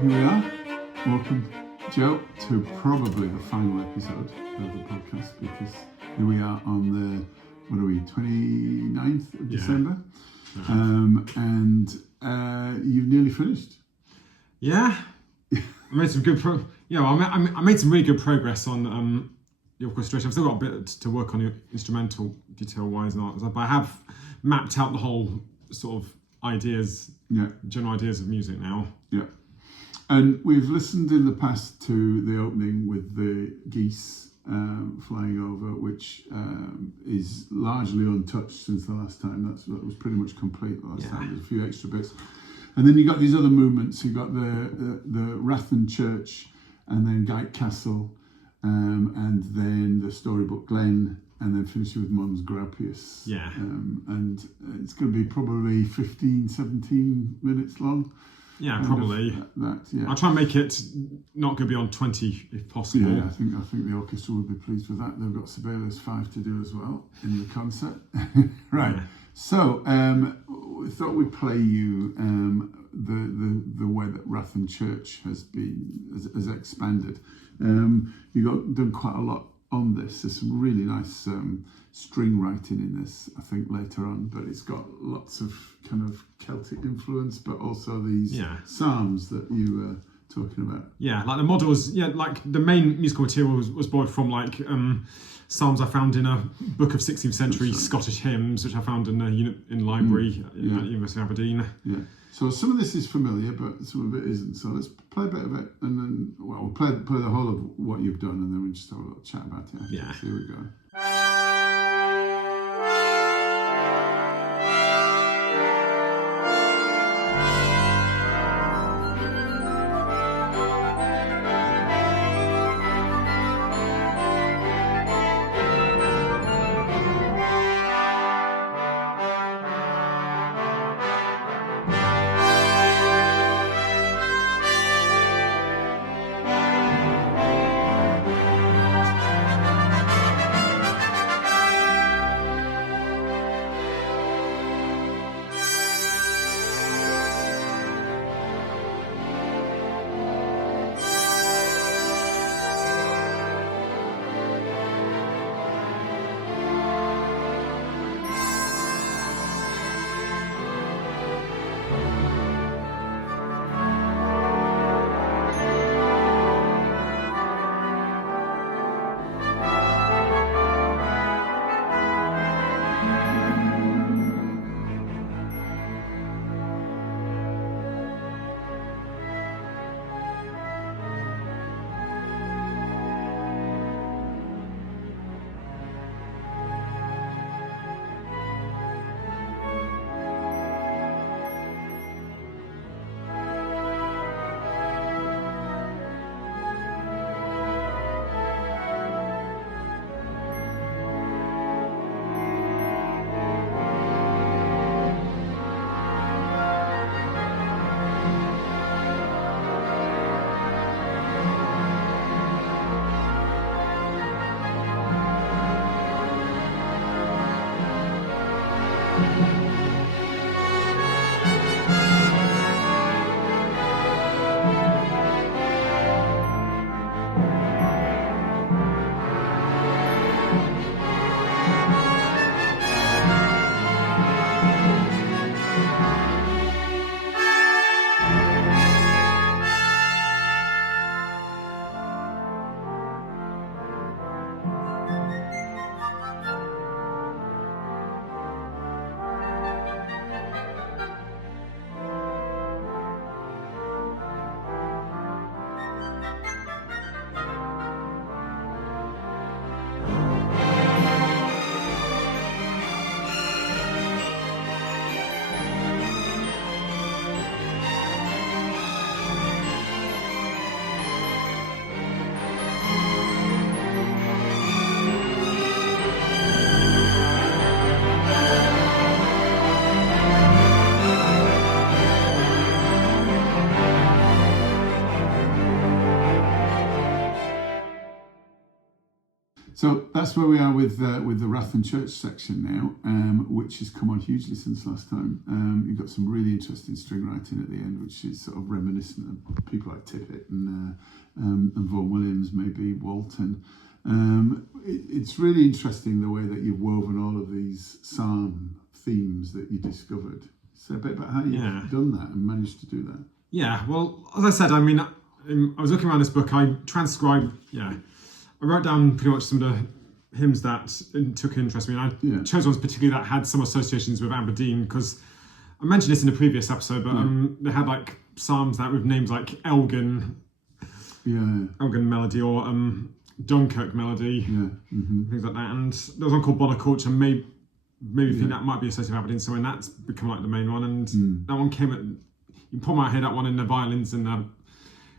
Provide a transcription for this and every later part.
here we are. Welcome, Joe, to probably the final episode of the podcast, because here we are on the, 29th of December. And you've nearly finished. Yeah. I made some good I made some really good progress on the orchestration. I've still got a bit to work on instrumental detail-wise, but I have mapped out the whole sort of general ideas of music now. Yeah. And we've listened in the past to the opening with the geese flying over, which is largely untouched since the last time. That was pretty much complete the last time. There's a few extra bits. And then you got these other movements. You got the Rathen Church, and then Guyt Castle, and then the Storybook Glen, and then finishing with Mons Graupius. Yeah. And it's going to be probably 15, 17 minutes long. Yeah, probably. Yeah. I'll try and make it not go beyond 20 if possible. Yeah, I think the orchestra will be pleased with that. They've got Sibelius 5 to do as well in the concert. Right. Yeah. So we thought we'd play you the way that Rathen Church has expanded. You've done quite a lot on this. There's some really nice string writing in this, I think, later on, but it's got lots of kind of Celtic influence, but also these psalms that you were talking about. Yeah, like the model was, like the main musical material was borrowed from like psalms I found in a book of 16th century Scottish hymns, which I found in a library at University of Aberdeen. Yeah. So some of this is familiar, but some of it isn't. So let's play a bit of it, and then we'll play the whole of what you've done, and then we'll just have a little chat about it. Yeah. So here we go. So that's where we are with the Rathen Church section now, which has come on hugely since last time. You've got some really interesting string writing at the end, which is sort of reminiscent of people like Tippett and Vaughan Williams, maybe Walton. It's really interesting the way that you've woven all of these psalm themes that you discovered. Say a bit about how you've done that and managed to do that. Yeah, well, as I said, I mean, I was looking around this book, I transcribed, I wrote down pretty much some of the hymns that took interest in me. And I chose ones particularly that had some associations with Aberdeen, because I mentioned this in a previous episode, but they had like psalms that with names like Elgin Melody, or Dunkirk Melody, things like that. And there was one called Bonaculture, and maybe think that might be associated with Aberdeen, so when that's become like the main one. And that one came at, you pull my head, that one in the violins and the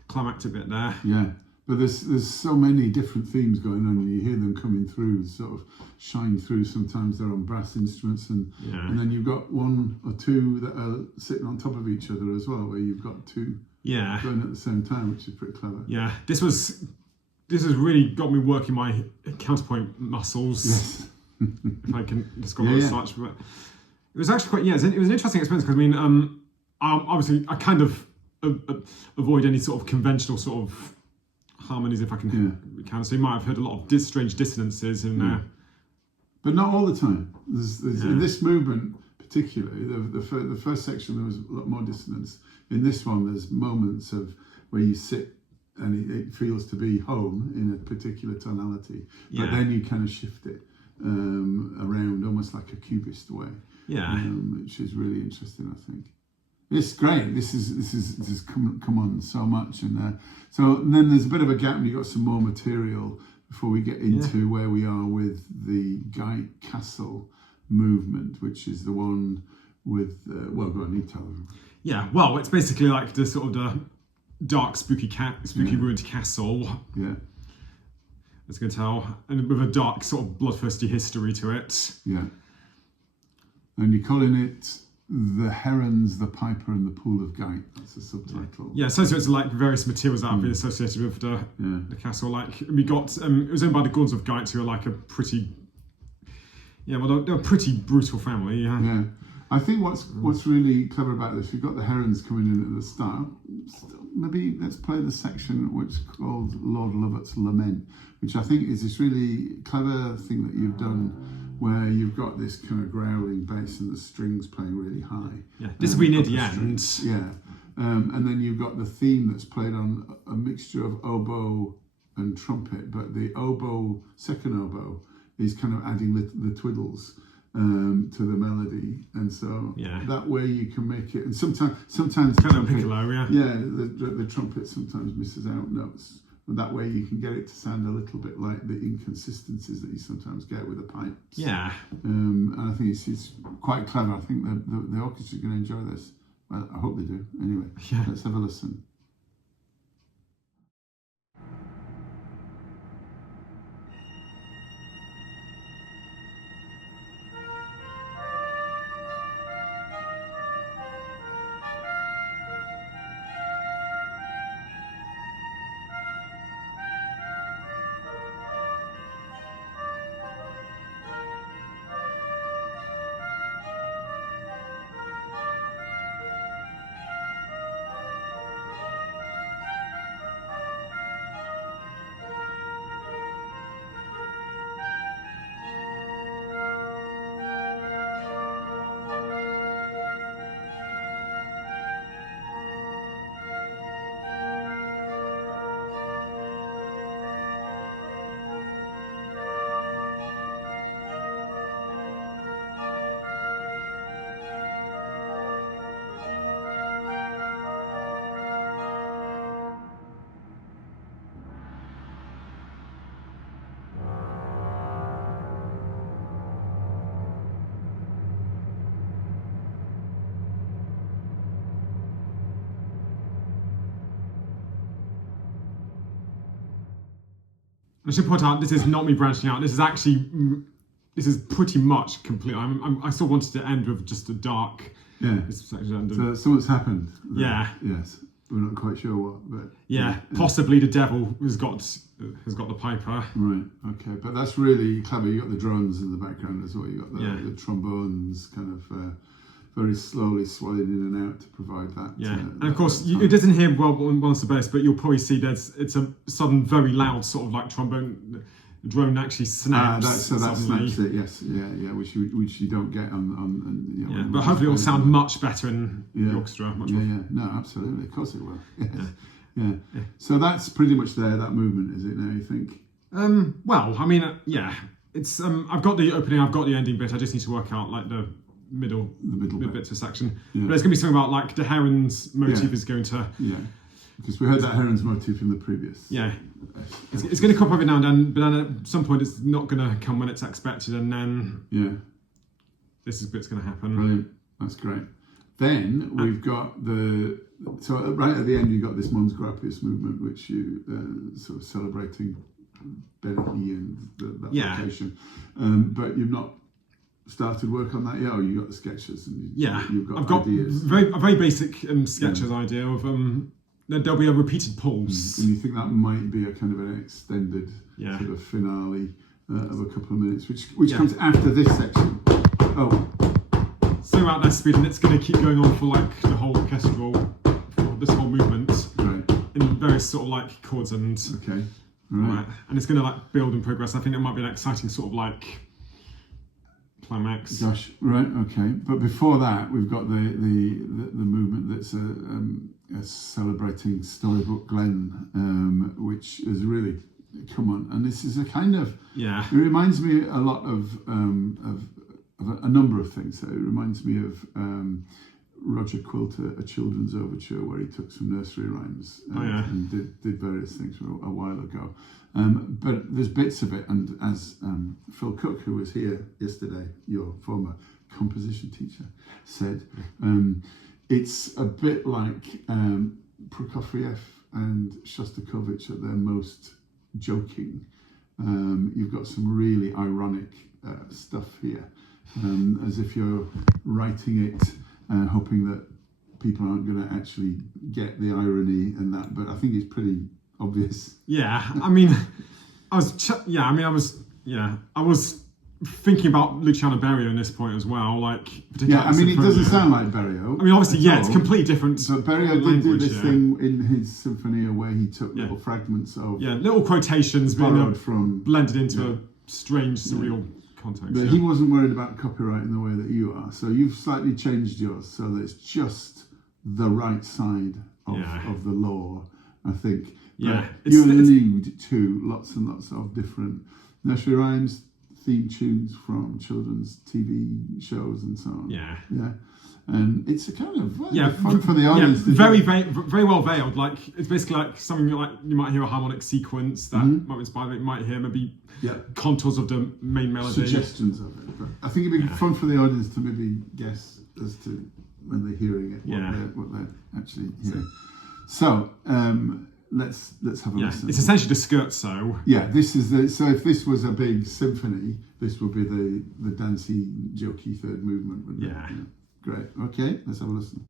climactic bit there. Yeah. But there's so many different themes going on, and you hear them coming through, sort of shine through. Sometimes they're on brass instruments, and then you've got one or two that are sitting on top of each other as well, where you've got two going at the same time, which is pretty clever. Yeah, this has really got me working my counterpoint muscles, if I can describe it as such. But it was actually quite, it was an interesting experience, because I mean, obviously I kind of avoid any sort of conventional sort of harmonies, if I can. So you might have heard a lot of strange dissonances in there, but not all the time. There's in this movement particularly, the first section there was a lot more dissonance. In this one, there's moments of where you sit and it feels to be home in a particular tonality, but then you kind of shift it around almost like a cubist way, which is really interesting, I think. It's great. This is come on so much, and then there's a bit of a gap, and you've got some more material before we get into where we are with the Guyt Castle movement, which is the one with go on, you tell them. Yeah, well, it's basically like the sort of the dark, spooky ruined castle. Yeah, as you can tell, and with a dark sort of bloodthirsty history to it. Yeah, and you're calling it The Herons, the Piper, and the Pool of Guyt. That's the subtitle. Yeah, so it's like various materials that have been associated with the castle. Like we got, it was owned by the Gordons of Guyt, who are like a pretty, they're a pretty brutal family. Yeah. I think what's really clever about this, you've got the Herons coming in at the start. Maybe let's play the section which is called Lord Lovat's Lament, which I think is this really clever thing that you've done, where you've got this kind of growling bass and the strings playing really high. Yeah, this will be near the end. Yeah, and then you've got the theme that's played on a mixture of oboe and trumpet, but the second oboe is kind of adding the twiddles to the melody, and so that way you can make it. And sometimes kind of piccolo, the trumpet sometimes misses out notes. And that way you can get it to sound a little bit like the inconsistencies that you sometimes get with the pipes. Yeah. And I think it's quite clever. I think the orchestra's going to enjoy this. Well, I hope they do. Anyway, let's have a listen. I should point out, this is not me branching out. This is pretty much complete. I still wanted to end with just a dark. Yeah. So what's happened? Yeah. Yes. we're not quite sure what, but Yeah, possibly the devil has got the piper. Right. Okay, but that's really clever. You got the drums in the background as well. You got the trombones kind of very slowly swelling in and out to provide that. Yeah, and of course it doesn't hear well on Sibelius, but you'll probably see it's a sudden, very loud sort of like trombone. The drone actually snaps. That snaps it. Yes, yeah, which you don't get on you know, but hopefully it'll sound much better in the orchestra. No, absolutely, of course it will. Yes. Yeah. So that's pretty much there. That movement, is it now? You think? Well, I mean, it's I've got the opening, I've got the ending bit. I just need to work out like the middle bits of section. Yeah. But it's going to be something about like the heron's motif is going to. Yeah. Because we heard that heron's motif in the previous. Yeah. It's going to crop every now and then, but then at some point it's not going to come when it's expected, and then this bit's going to happen. Brilliant. That's great. Then we've got so right at the end you've got this Mons Grappius movement, which you sort of celebrating Benny and that location. But you've not started work on that yet, or you got the sketches and you've got ideas. A very basic sketches idea of there'll be a repeated pulse. And you think that might be a kind of an extended sort of finale of a couple of minutes, which comes after this section. Oh. So at that speed, and it's going to keep going on for like the whole orchestral, for this whole movement. Right. In various sort of like chords and... Okay. Right. And it's going to like build and progress. I think it might be an exciting sort of like climax. Gosh, right, okay. But before that, we've got the movement that's a celebrating Storybook Glen, which is really come on. And this is a kind of it reminds me a lot of a number of things. So it reminds me of Roger Quilter, A Children's Overture, where he took some nursery rhymes and did various things a while ago. But there's bits of it, and as Phil Cook, who was here yesterday, your former composition teacher, said, it's a bit like Prokofiev and Shostakovich at their most joking. You've got some really ironic stuff here, as if you're writing it hoping that people aren't going to actually get the irony and that, but I think it's pretty obvious. Yeah, I mean, I was thinking about Luciano Berio in this point as well, like I mean, it doesn't sound like Berio. I mean, obviously, it's completely different. But Berio did do this thing in his Sinfonia where he took little fragments of little quotations borrowed from blended into a strange, surreal context. But he wasn't worried about copyright in the way that you are, so you've slightly changed yours so that it's just the right side of the law, I think. Yeah, you allude to lots and lots of different nursery rhymes, theme tunes from children's TV shows and so on. Yeah. And it's a kind of fun for the audience. Very well veiled. Like it's basically like something like you might hear a harmonic sequence that might inspire. You might hear maybe contours of the main melody, suggestions of it. But I think it'd be fun for the audience to maybe guess as to when they're hearing it, what they're actually hearing. So let's have a listen. It's essentially the scherzo. Yeah, this is so if this was a big symphony, this would be the dancey, jokey third movement, wouldn't it? Great. Okay, let's have a listen.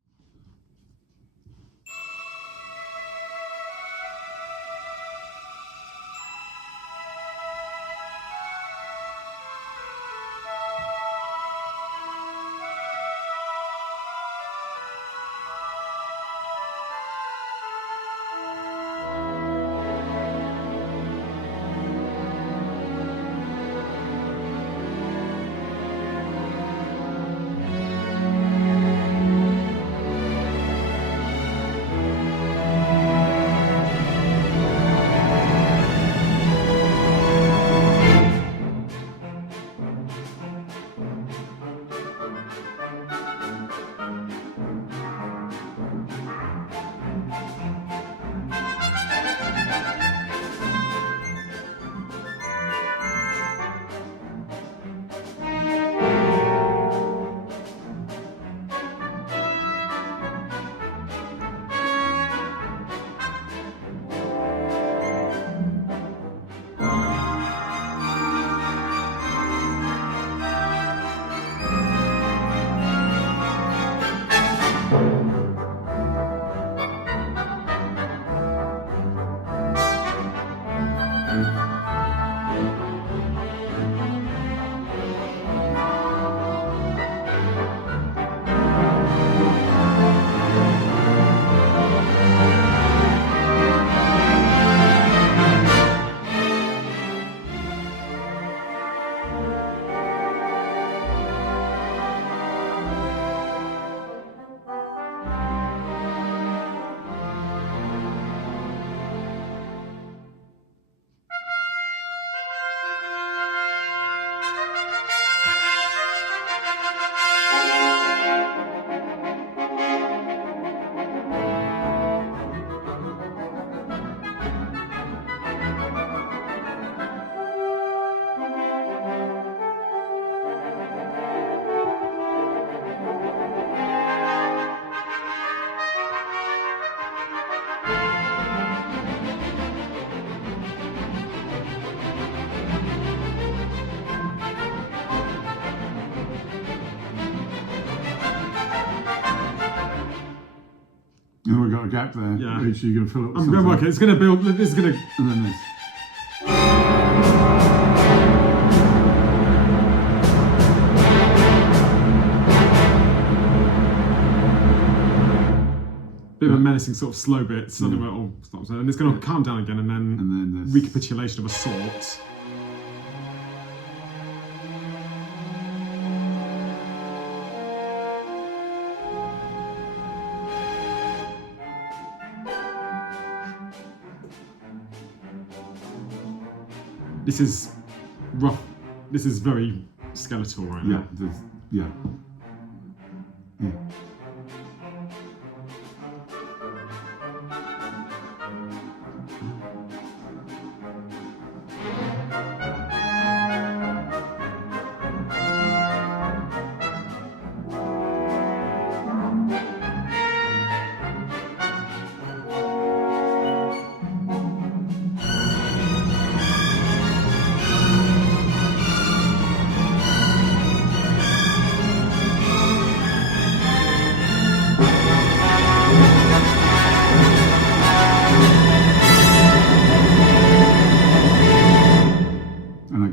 And we've got a gap there, Yeah. which you're going to fill up with I'm going to work it. It's going to build. This is going to. And then this. Bit of a menacing sort of slow bit, suddenly where it all stops, and it's going to calm down again, and then this. recapitulation of a sort. This is rough. This is very skeletal right now. Yeah.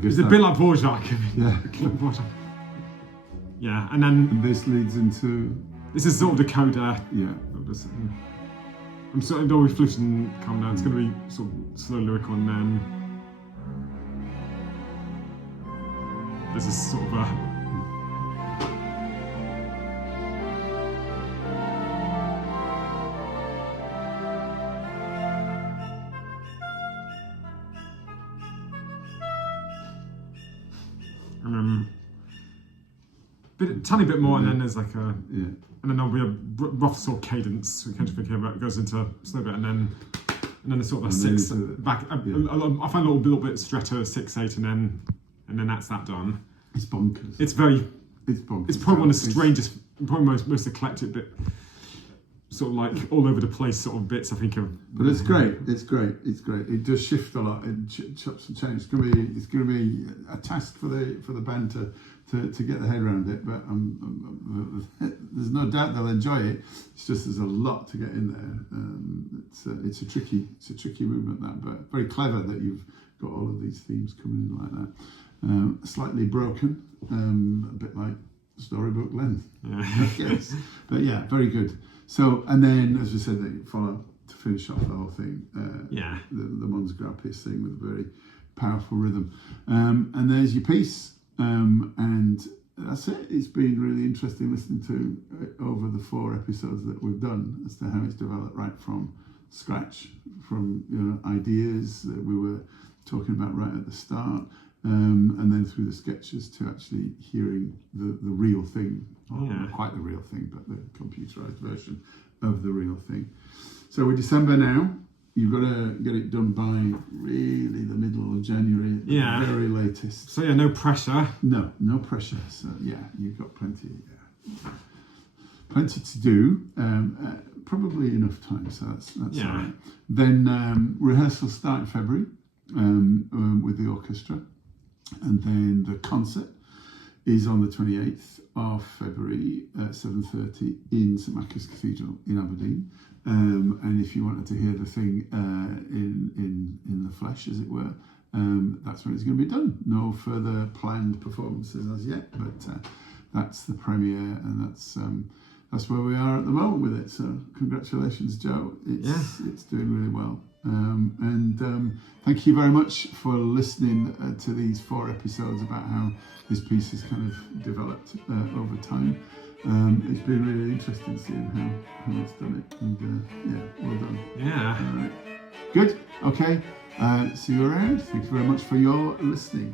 It's a bit like Dvorak. Yeah. Yeah, and then And this leads into. this is sort of the coda. Yeah. I'm sort of always flute and calm down. It's going to be sort of slow lyrical, and then this is sort of a. Tiny bit more, and then there's like a, and then there'll be a rough sort of cadence. We can't think about. It goes into slow bit, and then there's sort of a six back. I find a little bit stretto 6/8, and then that's that done. It's bonkers. It's very. It's bonkers. It's probably one of the strangest, probably most eclectic bit. Sort of like all over the place sort of bits. I think of. But it's great. It's great. It's great. It does shift a lot. It chops and changes. It's going to be a task for the band to get their head around it. But there's no doubt they'll enjoy it. It's just there's a lot to get in there. It's a tricky movement, that, but very clever that you've got all of these themes coming in like that. Slightly broken, a bit like storybook length. Yeah. Yes. But yeah, very good. So, and then, as we said, they follow to finish off the whole thing. The Mons Grappis thing with a very powerful rhythm. And there's your piece. And that's it. It's been really interesting listening to over the 4 episodes that we've done as to how it's developed right from scratch, from ideas that we were talking about right at the start, and then through the sketches to actually hearing the real thing. Not quite the real thing, but the computerized version of the real thing. So we're December now. You've got to get it done by really the middle of January, at the very latest. So no pressure. No pressure. So you've got plenty to do. Probably enough time, so that's all right. Then rehearsals start in February with the orchestra, and then the concert is on the 28th of February at 7:30 in St Machars Cathedral in Aberdeen. And if you wanted to hear the thing in the flesh, as it were, that's when it's going to be done. No further planned performances as yet, but that's the premiere, and that's where we are at the moment with it. So congratulations, Joe. It's doing really well. And thank you very much for listening to these 4 episodes about how this piece has kind of developed over time. It's been really interesting seeing how it's done it, and well done. Yeah. All right. Good. Okay. See you around. Thank you very much for your listening.